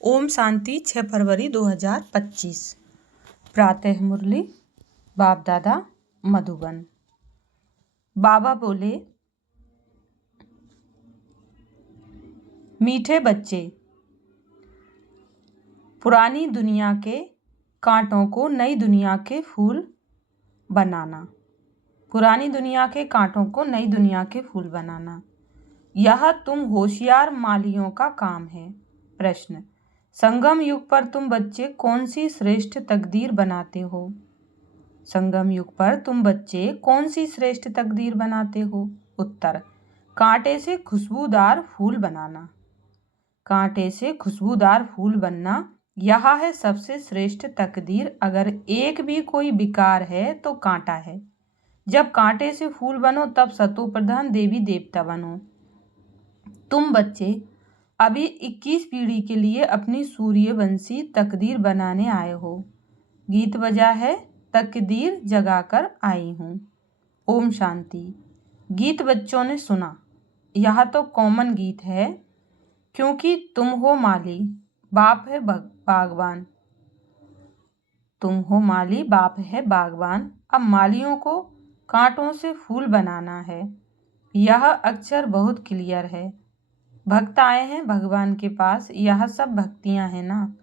ओम शांति 6 फरवरी 2025। प्रातः मुरली बाप दादा मधुबन। बाबा बोले, मीठे बच्चे, पुरानी दुनिया के कांटों को नई दुनिया के फूल बनाना। पुरानी दुनिया के कांटों को नई दुनिया के फूल बनाना, यह तुम होशियार मालियों का काम है। प्रश्न, संगम युग पर तुम बच्चे कौन सी श्रेष्ठ तकदीर बनाते हो? संगम युग पर तुम बच्चे कौन सी श्रेष्ठ तकदीर बनाते हो? उत्तर, कांटे से खुशबूदार फूल बनाना। कांटे से खुशबूदार फूल बनना, यह है सबसे श्रेष्ठ तकदीर। अगर एक भी कोई विकार है तो कांटा है। जब कांटे से फूल बनो तब सतो प्रधान देवी देवता बनो। तुम बच्चे अभी 21 पीढ़ी के लिए अपनी सूर्यवंशी तकदीर बनाने आए हो। गीत बजा है, तकदीर जगाकर आई हूँ। ओम शांति। गीत बच्चों ने सुना। यह तो कॉमन गीत है, क्योंकि तुम हो माली, बाप है बागवान। तुम हो माली, बाप है बागवान। अब मालियों को कांटों से फूल बनाना है। यह अक्षर बहुत क्लियर है। भक्त आए हैं भगवान के पास, यह सब भक्तियां हैं ना।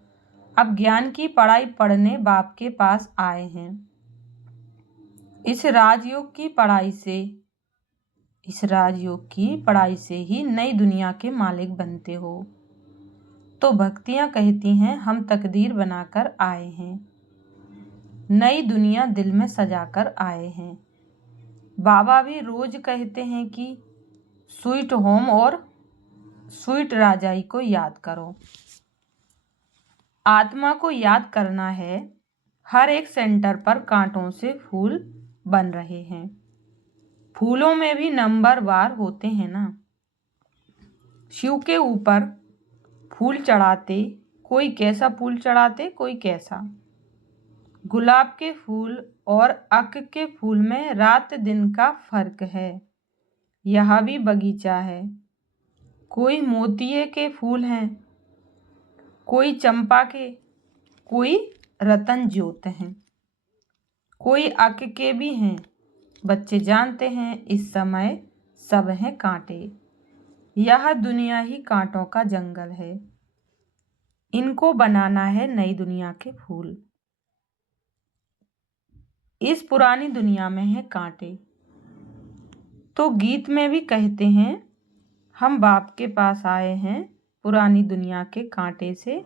अब ज्ञान की पढ़ाई पढ़ने बाप के पास आए हैं। इस राजयोग की पढ़ाई से ही नई दुनिया के मालिक बनते हो। तो भक्तियां कहती हैं, हम तकदीर बनाकर आए हैं, नई दुनिया दिल में सजाकर आए हैं। बाबा भी रोज कहते हैं कि स्वीट होम और स्वीट राजाई को याद करो। आत्मा को याद करना है। हर एक सेंटर पर कांटों से फूल बन रहे हैं। फूलों में भी नंबर वार होते हैं ना। शिव के ऊपर फूल चढ़ाते, कोई कैसा फूल चढ़ाते, कोई कैसा। गुलाब के फूल और अक के फूल में रात दिन का फर्क है। यह भी बगीचा है। कोई मोतिये के फूल हैं, कोई चंपा के, कोई रतन ज्योत हैं, कोई अक के भी हैं। बच्चे जानते हैं इस समय सब हैं कांटे। यह दुनिया ही कांटों का जंगल है। इनको बनाना है नई दुनिया के फूल। इस पुरानी दुनिया में है कांटे। तो गीत में भी कहते हैं, हम बाप के पास आए हैं पुरानी दुनिया के कांटे से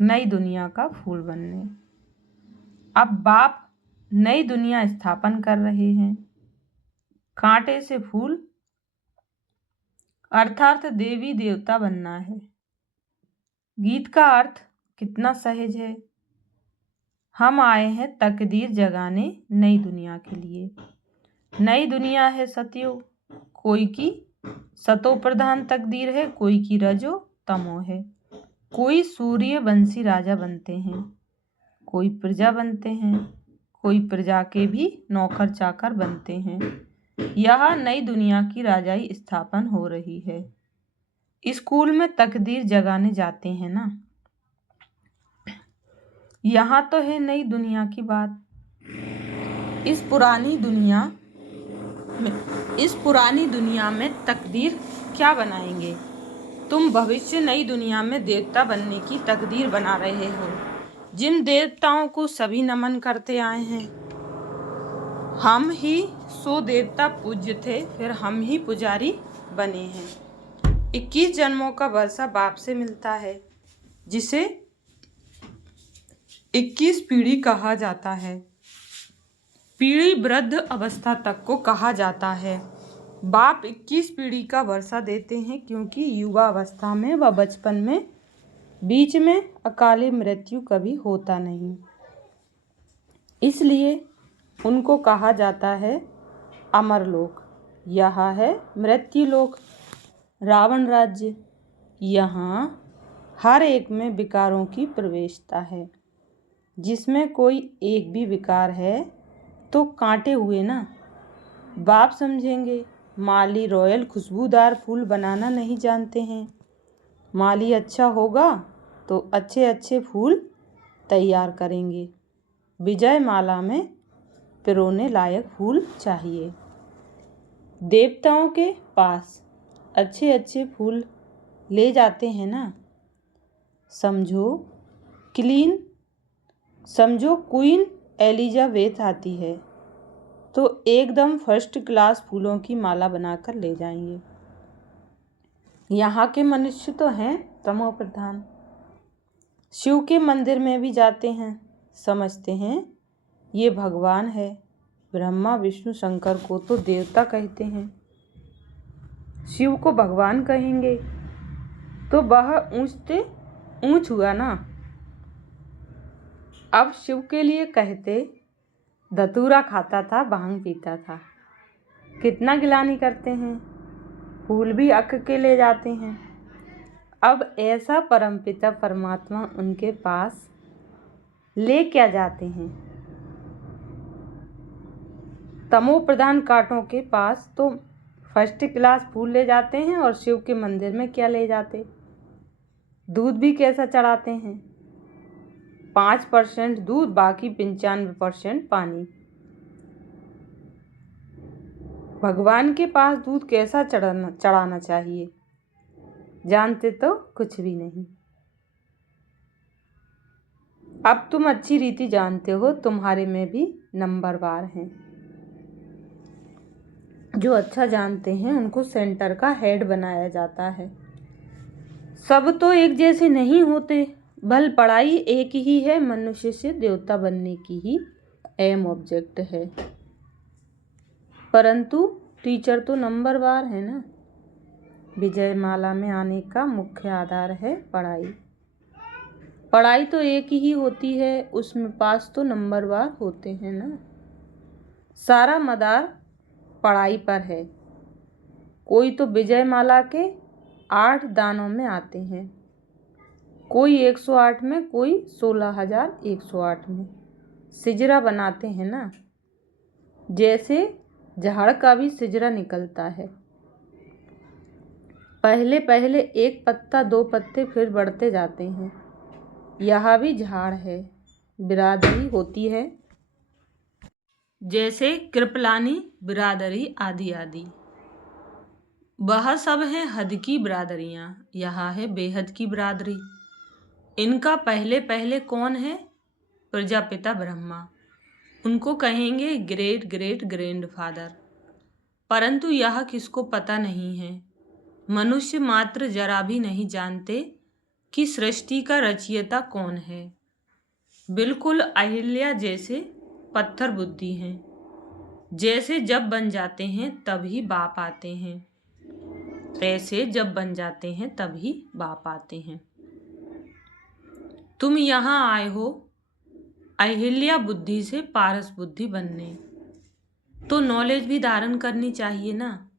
नई दुनिया का फूल बनने। अब बाप नई दुनिया स्थापन कर रहे हैं। कांटे से फूल अर्थात देवी देवता बनना है। गीत का अर्थ कितना सहज है। हम आए हैं तकदीर जगाने नई दुनिया के लिए। नई दुनिया है सतयुग। कोई की सतो प्रधान तकदीर है, कोई की रजो तमो है। कोई सूर्यवंशी राजा बनते हैं, कोई प्रजा बनते हैं, कोई प्रजा के भी नौकर चाकर बनते हैं। यह नई दुनिया की राजाई स्थापन हो रही है। स्कूल में तकदीर जगाने जाते हैं ना। यहाँ तो है नई दुनिया की बात। इस पुरानी दुनिया में तकदीर क्या बनाएंगे? तुम भविष्य नई दुनिया में देवता बनने की तकदीर बना रहे हो। जिन देवताओं को सभी नमन करते आए हैं। हम ही सो देवता पूज्य थे, फिर हम ही पुजारी बने हैं। 21 जन्मों का वर्षा बाप से मिलता है, जिसे 21 पीढ़ी कहा जाता है। पीढ़ी वृद्ध अवस्था तक को कहा जाता है। बाप 21 पीढ़ी का वर्षा देते हैं, क्योंकि युवा अवस्था में व बचपन में बीच में अकाले मृत्यु कभी होता नहीं। इसलिए उनको कहा जाता है अमरलोक। यह है मृत्युलोक, रावण राज्य। यहाँ हर एक में विकारों की प्रवेशता है। जिसमें कोई एक भी विकार है तो कांटे हुए ना। बाप समझेंगे, माली रॉयल खुशबूदार फूल बनाना नहीं जानते हैं। माली अच्छा होगा तो अच्छे अच्छे फूल तैयार करेंगे। विजय माला में पिरोने लायक फूल चाहिए। देवताओं के पास अच्छे अच्छे फूल ले जाते हैं ना। समझो क्वीन एलिजाबेथ आती है तो एकदम फर्स्ट क्लास फूलों की माला बनाकर ले जाएंगे। यहाँ के मनुष्य तो हैं तमो प्रधान। शिव के मंदिर में भी जाते हैं, समझते हैं ये भगवान है। ब्रह्मा विष्णु शंकर को तो देवता कहते हैं, शिव को भगवान कहेंगे तो वह ऊंच हुआ ना। अब शिव के लिए कहते धतूरा खाता था, भांग पीता था। कितना गिलानी करते हैं, फूल भी अक के ले जाते हैं। अब ऐसा परमपिता परमात्मा उनके पास ले क्या जाते हैं। तमो प्रधान कांटों के पास तो फर्स्ट क्लास फूल ले जाते हैं और शिव के मंदिर में क्या ले जाते, दूध भी कैसा चढ़ाते हैं। 5% दूध, बाकी 95% पानी। भगवान के पास दूध कैसा चढ़ाना चाहिए, जानते तो कुछ भी नहीं। अब तुम अच्छी रीति जानते हो, तुम्हारे में भी नंबरवार हैं। जो अच्छा जानते हैं उनको सेंटर का हेड बनाया जाता है। सब तो एक जैसे नहीं होते, भल पढ़ाई एक ही है, मनुष्य से देवता बनने की ही एम ऑब्जेक्ट है। परंतु टीचर तो नंबरवार है ना। विजय माला में आने का मुख्य आधार है पढ़ाई। पढ़ाई तो एक ही होती है, उसमें पास तो नंबरवार होते हैं ना। सारा मदार पढ़ाई पर है। कोई तो विजय माला के 8 दानों में आते हैं, कोई 108 में, कोई 16,108 में। सिजरा बनाते हैं ना, जैसे झाड़ का भी सिजरा निकलता है। पहले पहले 1 पत्ता 2 पत्ते फिर बढ़ते जाते हैं। यहाँ भी झाड़ है, बिरादरी होती है, जैसे कृपलानी बिरादरी आदि आदि। वह सब हैं हद की बिरादरियाँ, यहाँ है बेहद की बिरादरी। इनका पहले पहले कौन है, प्रजापिता ब्रह्मा। उनको कहेंगे ग्रेट ग्रेट ग्रैंडफादर। परंतु यह किसको पता नहीं है। मनुष्य मात्र जरा भी नहीं जानते कि सृष्टि का रचयिता कौन है। बिल्कुल अहिल्या जैसे पत्थर बुद्धि हैं, जैसे जब बन जाते हैं तभी बाप आते हैं, वैसे जब बन जाते हैं तभी बाप आते हैं। तुम यहाँ आए हो अहिल्या बुद्धि से पारस बुद्धि बनने, तो नॉलेज भी धारण करनी चाहिए ना।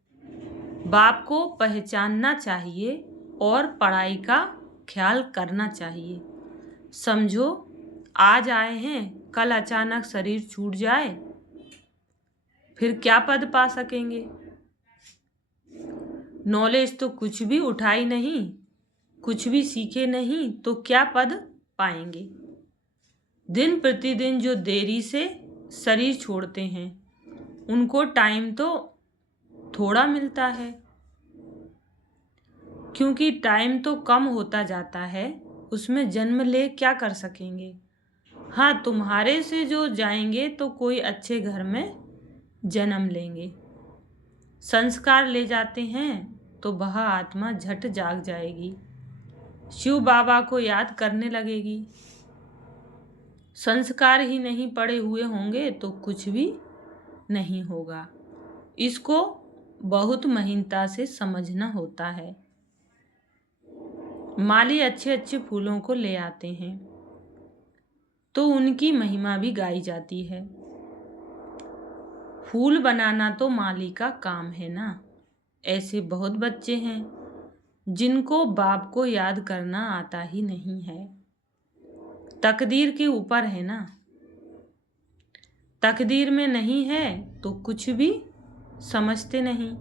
बाप को पहचानना चाहिए और पढ़ाई का ख्याल करना चाहिए। समझो आज आए हैं, कल अचानक शरीर छूट जाए, फिर क्या पद पा सकेंगे। नॉलेज तो कुछ भी उठाई नहीं, कुछ भी सीखे नहीं, तो क्या पद पाएंगे। दिन प्रतिदिन जो देरी से शरीर छोड़ते हैं उनको टाइम तो थोड़ा मिलता है, क्योंकि टाइम तो कम होता जाता है, उसमें जन्म ले क्या कर सकेंगे। हाँ, तुम्हारे से जो जाएंगे तो कोई अच्छे घर में जन्म लेंगे। संस्कार ले जाते हैं तो वह आत्मा झट जाग जाएगी, शिव बाबा को याद करने लगेगी। संस्कार ही नहीं पड़े हुए होंगे तो कुछ भी नहीं होगा। इसको बहुत महीनता से समझना होता है। माली अच्छे अच्छे फूलों को ले आते हैं तो उनकी महिमा भी गाई जाती है। फूल बनाना तो माली का काम है ना। ऐसे बहुत बच्चे हैं जिनको बाप को याद करना आता ही नहीं है। तकदीर के ऊपर है ना। तकदीर में नहीं है तो कुछ भी समझते नहीं।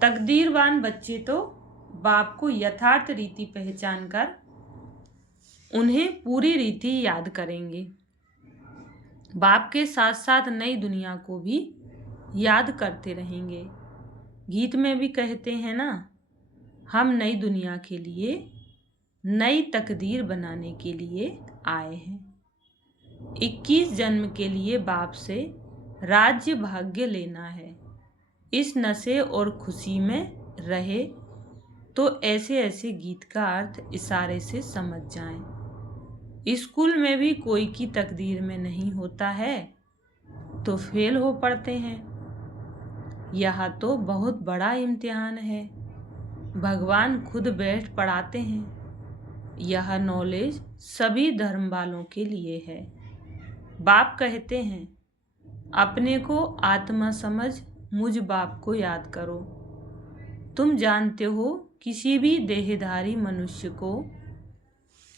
तकदीरवान बच्चे तो बाप को यथार्थ रीति पहचान कर उन्हें पूरी रीति याद करेंगे। बाप के साथ साथ नई दुनिया को भी याद करते रहेंगे। गीत में भी कहते हैं ना, हम नई दुनिया के लिए नई तकदीर बनाने के लिए आए हैं। 21 जन्म के लिए बाप से राज्य भाग्य लेना है। इस नशे और खुशी में रहे तो ऐसे ऐसे गीत का अर्थ इशारे से समझ जाएं। स्कूल में भी कोई की तकदीर में नहीं होता है तो फेल हो पड़ते हैं। यह तो बहुत बड़ा इम्तिहान है। भगवान खुद बैठ पढ़ाते हैं। यह नॉलेज सभी धर्म वालों के लिए है। बाप कहते हैं, अपने को आत्मा समझ मुझ बाप को याद करो। तुम जानते हो किसी भी देहधारी मनुष्य को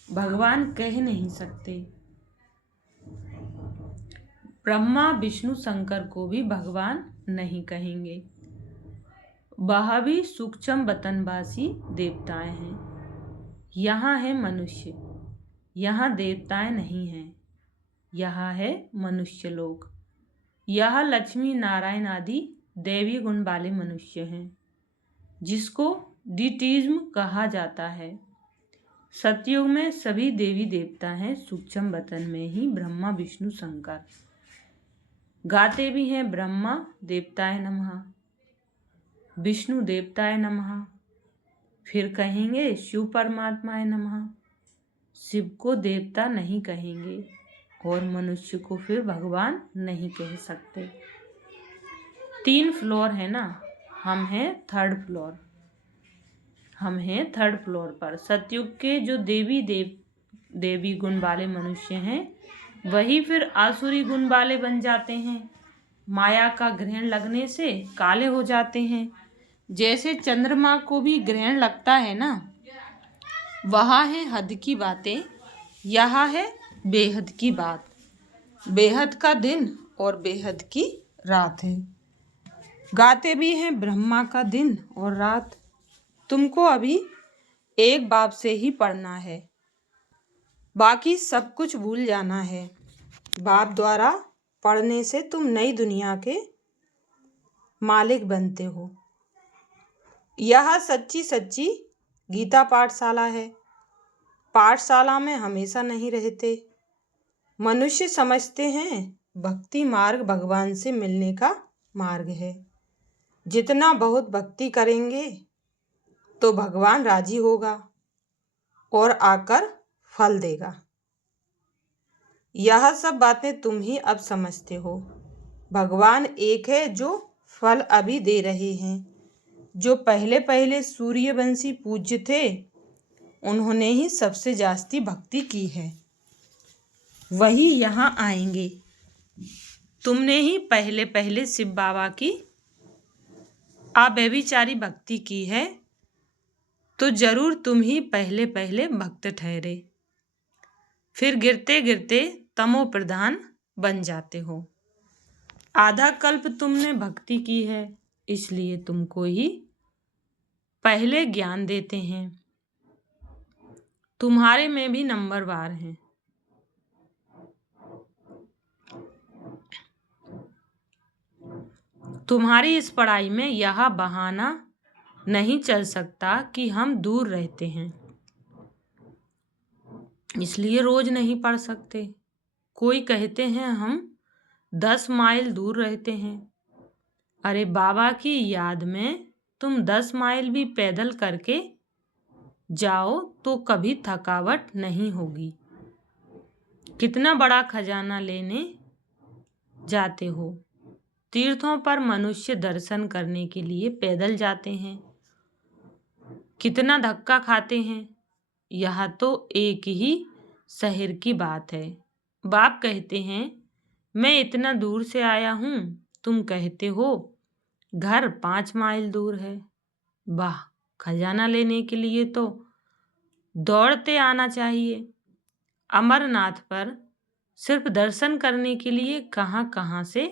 भगवान कह नहीं सकते। ब्रह्मा विष्णु शंकर को भी भगवान नहीं कहेंगे। वह भी सूक्ष्म वतनवासी देवताएं हैं। यहाँ है मनुष्य, यहाँ देवताएं नहीं हैं। यहाँ है मनुष्य लोग। यह लक्ष्मी नारायण आदि दैवी गुण वाले मनुष्य हैं, जिसको डिटिज्म कहा जाता है। सतयुग में सभी देवी देवता हैं, सूक्ष्म वतन में ही ब्रह्मा विष्णु शंकर। गाते भी हैं ब्रह्मा देवताय नमः, विष्णु देवताय नमः, फिर कहेंगे शिव परमात्माय नमः। शिव को देवता नहीं कहेंगे और मनुष्य को फिर भगवान नहीं कह सकते। 3 फ्लोर है ना, हम हैं 3rd फ्लोर। हम हैं 3rd फ्लोर पर। सतयुग के जो देवी गुण वाले मनुष्य हैं, वही फिर आसुरी गुण वाले बन जाते हैं। माया का ग्रहण लगने से काले हो जाते हैं। जैसे चंद्रमा को भी ग्रहण लगता है ना, वहाँ है हद की बातें, यहाँ है बेहद की बात। बेहद का दिन और बेहद की रात है। गाते भी हैं ब्रह्मा का दिन और रात। तुमको अभी एक बाप से ही पढ़ना है, बाकी सब कुछ भूल जाना है। बाप द्वारा पढ़ने से तुम नई दुनिया के मालिक बनते हो। यह सच्ची सच्ची गीता पाठशाला है। पाठशाला में हमेशा नहीं रहते। मनुष्य समझते हैं भक्ति मार्ग भगवान से मिलने का मार्ग है। जितना बहुत भक्ति करेंगे तो भगवान राजी होगा और आकर फल देगा। यह सब बातें तुम ही अब समझते हो। भगवान एक है जो फल अभी दे रहे हैं। जो पहले पहले सूर्यवंशी पूज्य थे, उन्होंने ही सबसे जास्ती भक्ति की है, वही यहाँ आएंगे। तुमने ही पहले पहले शिव बाबा की अव्यभिचारी भक्ति की है, तो जरूर तुम ही पहले पहले भक्त ठहरे। फिर गिरते गिरते तमो प्रधान बन जाते हो। आधा कल्प तुमने भक्ति की है, इसलिए तुमको ही पहले ज्ञान देते हैं। तुम्हारे में भी नंबरवार हैं। तुम्हारी इस पढ़ाई में यह बहाना नहीं चल सकता कि हम दूर रहते हैं, इसलिए रोज नहीं पढ़ सकते। कोई कहते हैं हम 10 माइल दूर रहते हैं। अरे बाबा की याद में तुम 10 माइल भी पैदल करके जाओ तो कभी थकावट नहीं होगी। कितना बड़ा खजाना लेने जाते हो। तीर्थों पर मनुष्य दर्शन करने के लिए पैदल जाते हैं। कितना धक्का खाते हैं। यह तो एक ही शहर की बात है। बाप कहते हैं मैं इतना दूर से आया हूँ, तुम कहते हो घर 5 माइल दूर है। वाह, खजाना लेने के लिए तो दौड़ते आना चाहिए। अमरनाथ पर सिर्फ दर्शन करने के लिए कहाँ कहाँ से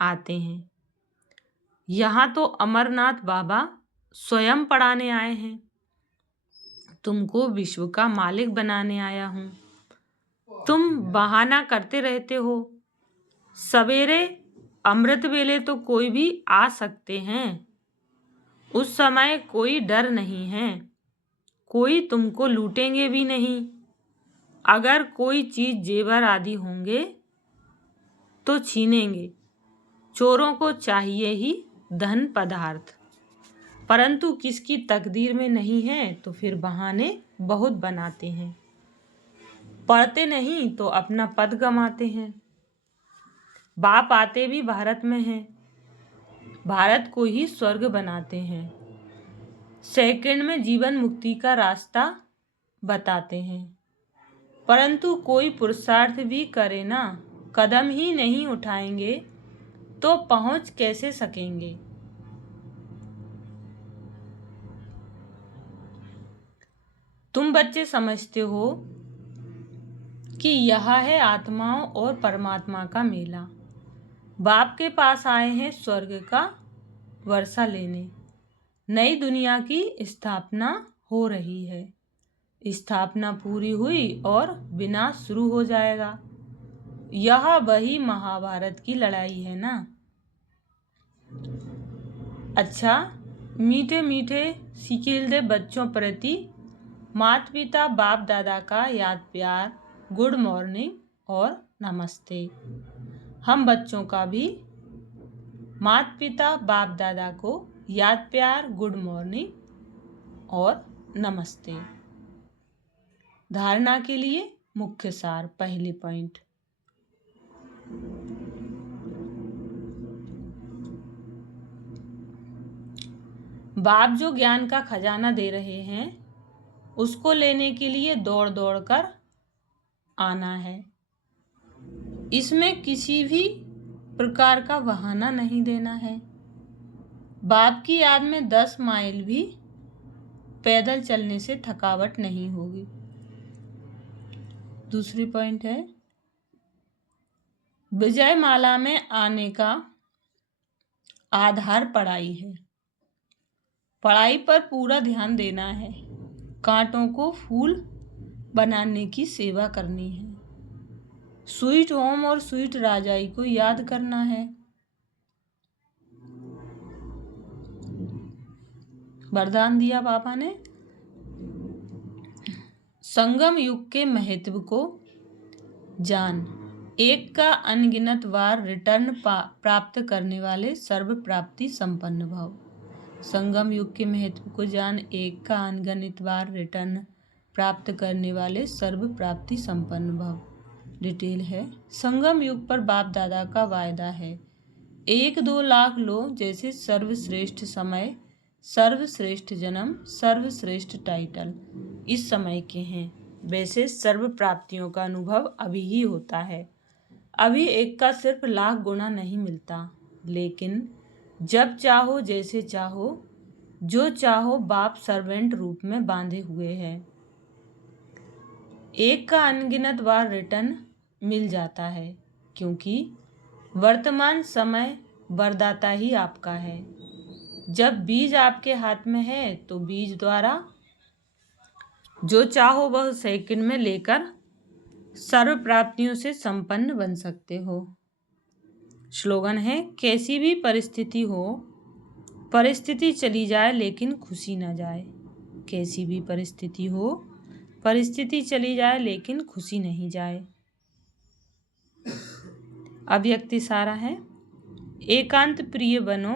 आते हैं। यहाँ तो अमरनाथ बाबा स्वयं पढ़ाने आए हैं। तुमको विश्व का मालिक बनाने आया हूँ। तुम बहाना करते रहते हो। सवेरे अमृत वेले तो कोई भी आ सकते हैं। उस समय कोई डर नहीं है। कोई तुमको लूटेंगे भी नहीं। अगर कोई चीज जेवर आदि होंगे तो छीनेंगे। चोरों को चाहिए ही धन पदार्थ, परंतु किसकी तकदीर में नहीं है तो फिर बहाने बहुत बनाते हैं। पढ़ते नहीं तो अपना पद गंवाते हैं। बाप आते भी भारत में हैं। भारत को ही स्वर्ग बनाते हैं। सेकंड में जीवन मुक्ति का रास्ता बताते हैं, परंतु कोई पुरुषार्थ भी करे ना, कदम ही नहीं उठाएंगे तो पहुंच कैसे सकेंगे। तुम बच्चे समझते हो कि यह है आत्माओं और परमात्मा का मेला। बाप के पास आए हैं स्वर्ग का वर्षा लेने। नई दुनिया की स्थापना हो रही है। स्थापना पूरी हुई और विनाश शुरू हो जाएगा। यह वही महाभारत की लड़ाई है ना। अच्छा, मीठे मीठे सिकिलदे बच्चों प्रति माता पिता बाप दादा का याद प्यार, गुड मॉर्निंग और नमस्ते। हम बच्चों का भी माता पिता बाप दादा को याद प्यार, गुड मॉर्निंग और नमस्ते। धारणा के लिए मुख्य सार। पहले पॉइंट, बाप जो ज्ञान का खजाना दे रहे हैं उसको लेने के लिए दौड़ दौड़ कर आना है। इसमें किसी भी प्रकार का बहाना नहीं देना है। बाप की याद में 10 माइल भी पैदल चलने से थकावट नहीं होगी। दूसरी पॉइंट है, विजय माला में आने का आधार पढ़ाई है। पढ़ाई पर पूरा ध्यान देना है। कांटों को फूल बनाने की सेवा करनी है। स्वीट होम और स्वीट राजाई को याद करना है। वरदान दिया पापा ने, संगम युग के महत्व को जान। एक का अनगिनत बार रिटर्न प्राप्त करने वाले सर्व प्राप्ति संपन्न भाव। संगम युग के महत्व को जान। एक का अनगिनत बार रिटर्न प्राप्त करने वाले सर्व प्राप्ति संपन्न भाव। डिटेल है, संगम युग पर बाप दादा का वायदा है। 1-2 लाख लोग जैसे सर्वश्रेष्ठ समय, सर्वश्रेष्ठ जन्म, सर्वश्रेष्ठ टाइटल इस समय के हैं, वैसे सर्व प्राप्तियों का अनुभव अभी ही होता है। अभी एक का सिर्फ लाख गुना नहीं मिलता, लेकिन जब चाहो जैसे चाहो जो चाहो बाप सर्वेंट रूप में बांधे हुए हैं। एक का अनगिनत बार रिटर्न मिल जाता है, क्योंकि वर्तमान समय वरदाता ही आपका है। जब बीज आपके हाथ में है तो बीज द्वारा जो चाहो वह सेकंड में लेकर सर्व प्राप्तियों से संपन्न बन सकते हो। स्लोगन है, कैसी भी परिस्थिति हो, परिस्थिति चली जाए लेकिन खुशी न जाए। कैसी भी परिस्थिति हो, परिस्थिति चली जाए लेकिन खुशी नहीं जाए। अव्यक्ति सारा है, एकांत प्रिय बनो,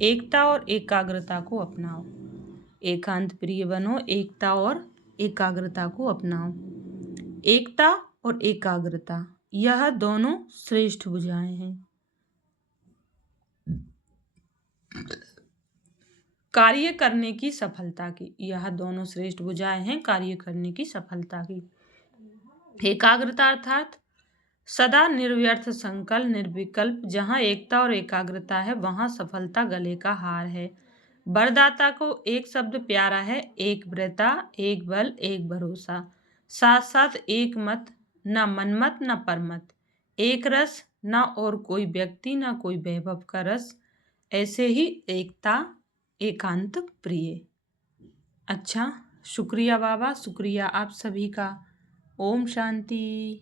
एकता और एकाग्रता को अपनाओ। एकांत प्रिय बनो, एकता और एकाग्रता को अपनाओ। एकता और एकाग्रता यह दोनों श्रेष्ठ भुजाएं हैं। कार्य करने की सफलता की, यह दोनों श्रेष्ठ भुजाएं हैं कार्य करने की सफलता की। एकाग्रता अर्थात सदा निर्व्यर्थ संकल्प, निर्विकल्प। जहाँ एकता और एकाग्रता है वहाँ सफलता गले का हार है। वरदाता को एक शब्द प्यारा है, एक व्रता, एक बल, एक भरोसा। साथ साथ एक मत, न मनमत न परमत। एक रस, न और कोई व्यक्ति न कोई वैभव का रस। ऐसे ही एकता, एकांत प्रिय। अच्छा, शुक्रिया बाबा, शुक्रिया आप सभी का। ओम शांति।